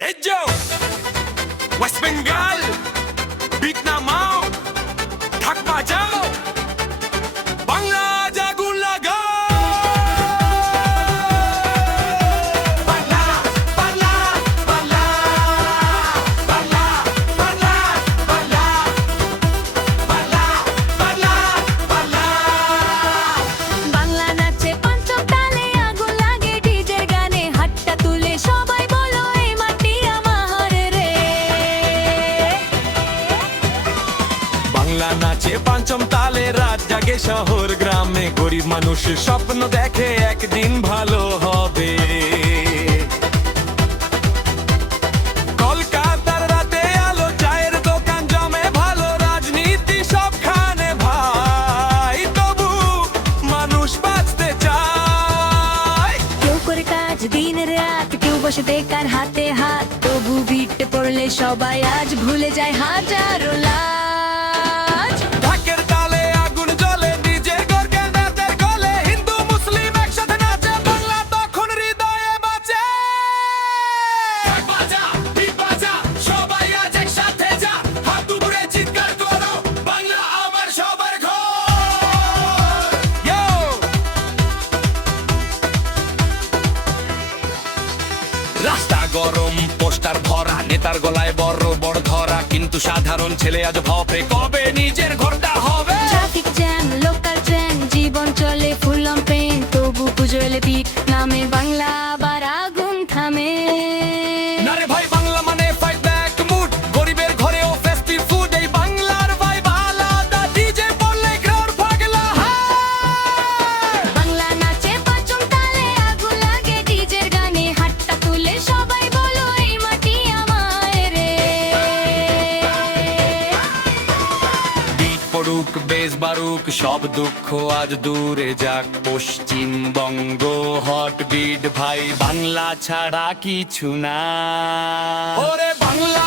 Ejo, West Bengal, beat namao, thak bajao, Bangla jagun lagao. Bangla, Bangla, Bangla, Bangla, Bangla, Bangla, Bangla, Bangla, Bangla. Bangla নাচে পঞ্চম তালে আগুন লাগে ডিজের গানে হাতটা তুলে সবাই বলো এই মাটি আমার রে। বাংলা নাচে পঞ্চম তালে রাত জাগে শহর গ্রামে গরিব মানুষের স্বপ্ন দেখে একদিন ভালো হবে। কলকাতার রাতে আলো চায়ের দোকান জমে ভালো রাজনীতি সবখানে ভাই তবু মানুষ বাঁচতে চায়। কেউ করে কাজ দিন রাত কেউ বসে বেকার হাতে হাত তবু ভিটে পড়লে সবাই আজ ভুলে যায় হাজারো লাজ। ঢাকের তালে আগুন জ্বলে নিজের গর্গে নাচের গলে হিন্দু মুসলিম একসাথে নাচে বাংলা তখন হৃদয়ে বাঁচে। বাজা বিট বাজা সবাই আজ একসাথে যা হাত উপরে চিৎকার করো বাংলা আমার সবার ঘর। ইয়ো রাস্তা গরম পোস্টার ভরা নেতার গলায় বড় বড় ধরা কিন্তু সাধারণ ছেলে আজ ভাবে কবে নিজের ঘরটা হবে। ট্রাফিক জ্যাম লোকাল ট্রেন জীবন চলে ফুল অন পেন তবু পুজো এলে পিক নামে বাংলা আবার আগুন থামে। না রে ভাই বাংলা মানে ফাইট ব্যাক মুড গরিবের ঘরেও ফেস্টিভ ফুড এই বাংলার ভাই আলাদা ডিজে বললে ক্রাউড পাগলা হায়। বাংলা নাচে পঞ্চম তালে আগুন লাগে ডিজের গানে হাতটা তুলে সবাই বলো এই মাটি আমার রে। বিট পড়ুক বেশ বারুক সব দুঃখ আজ দূরে যাক পশ্চিমবঙ্গ হট বিট ভাই বাংলা ছাড়া কিছু না ওরে বাংলা